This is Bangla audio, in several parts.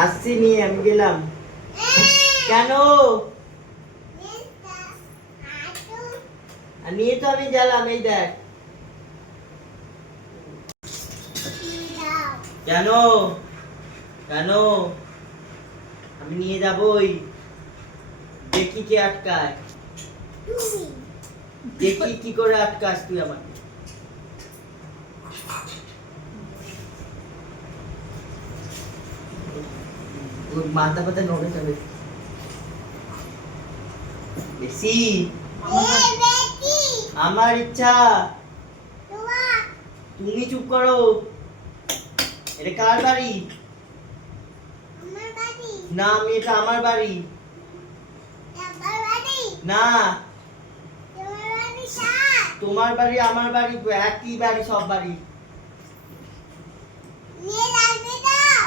আসছি নিয়ে আমি গেলাম। কেন? নিয়ে তো আমি গেলাম, এই দেখ। কেন কেন আমি নিয়ে যাবই। দেখি কে আটকায়, দেখি কি করে আটকাস তুই আমাকে। মাথা পাতা নড়ে যাবে বেশি। আমার ইচ্ছা। তুমি চুপ করো। এটা কার বাড়ি? না, আমি এটা আমার বাড়ি না। তোমার বাড়ি আমার বাড়ি একই বাড়ি, সব বাড়ি।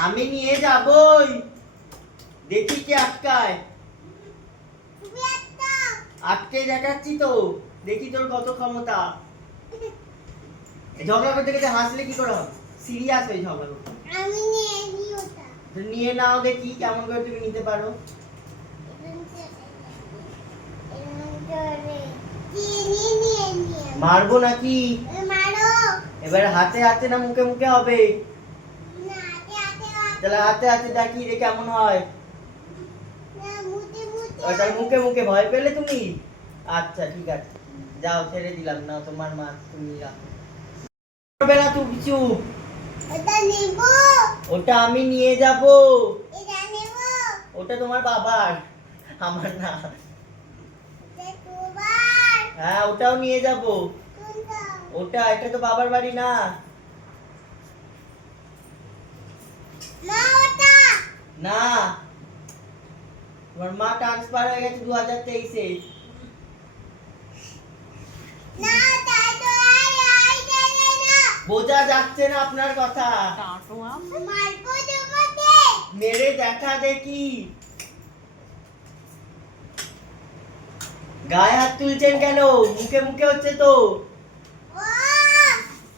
আমি নিয়ে যাবই, দেখি কে আটকায়। আটকে দেখাচ্ছি তো, দেখি তোর কত ক্ষমতা। ঝগড়া করতে গেলে হাসলে কি করে হবে? সিরিয়াস হয়ে ঝগড়া করতে। আমি নিয়ে নাও, দেখি কেমন করে তুমি নিতে পারো। মারবো নাকি? এবার হাতে হাতে না মুখে মুখে হবে? তাহলে হাতে হাতে দেখি রে কেমন হয়। তাহলে মুখে মুখে ভয় পেলে তুমি? আচ্ছা ঠিক আছে, যাও, ছেড়ে দিলাম। না তোমার মা, তুমি রাখো। করবে না তুমি, চুপ। ওটা আমি নিয়ে যাব। ওটা তোমার বাবার, আমার না। হ্যাঁ, ওটাও নিয়ে যাব। এটা তো বাবার বাড়ি না। না, তোমার মা ট্রান্সফার হয়ে গেছে 2023-এ। বোঝা যাচ্ছে না আপনার কথা। মেরে দেখা দেখি। গায়ে হাত তুলছেন কেন? মুখে মুখে হচ্ছে তো।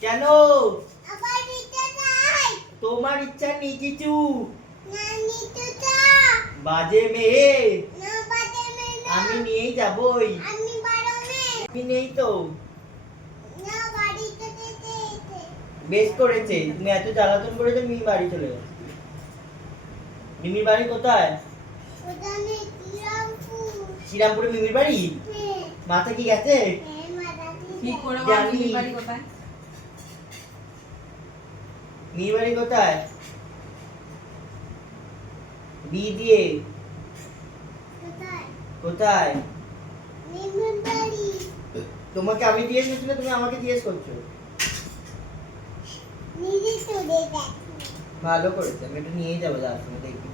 কেন? তোমার ইচ্ছা নেই কিছু? বাজে মেয়ে। আমি নিয়েই যাবই। আমি নেই তো। বেশ করেছে, তুমি এত জ্বালাতন করেছো, মিমি বাড়ি চলে গেছে। মিমির বাড়ি কোথায়? শ্রীরামপুরে মিমির বাড়ি। মাথা কি গেছে? মিমির বাড়ি কোথায়? বি দিয়ে কোথায়? তোমাকে আমি জিজ্ঞেস করছি না, তুমি আমাকে জিজ্ঞেস করছো। ভালো করেছে, আমি এটা নিয়ে যাবো যার সঙ্গে, দেখবি।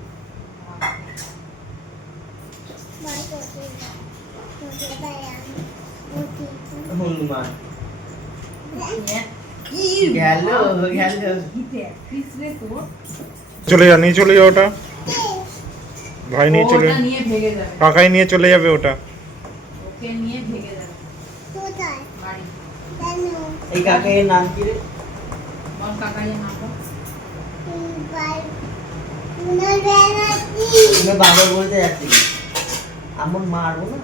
হনুমান গেল গেল। চলে যা, নিয়ে চলে যাও ওটা। ভাই নিয়ে চলে, কাকাই নিয়ে চলে যাবে ওটা। এই কাকাইয়ের নাম কি রে? তুমি বাবা বলতে যাচ্ছি, আমন মারবো না।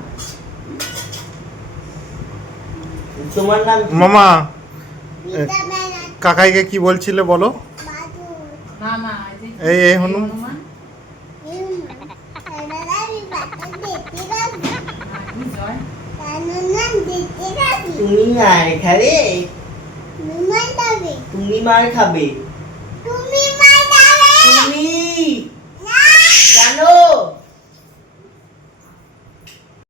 তোমার নাম মামা, কাকাইকে কি বলছিলে বলো? এই হনুমান। তুমি মার খাবে, তুমি মার খাবে।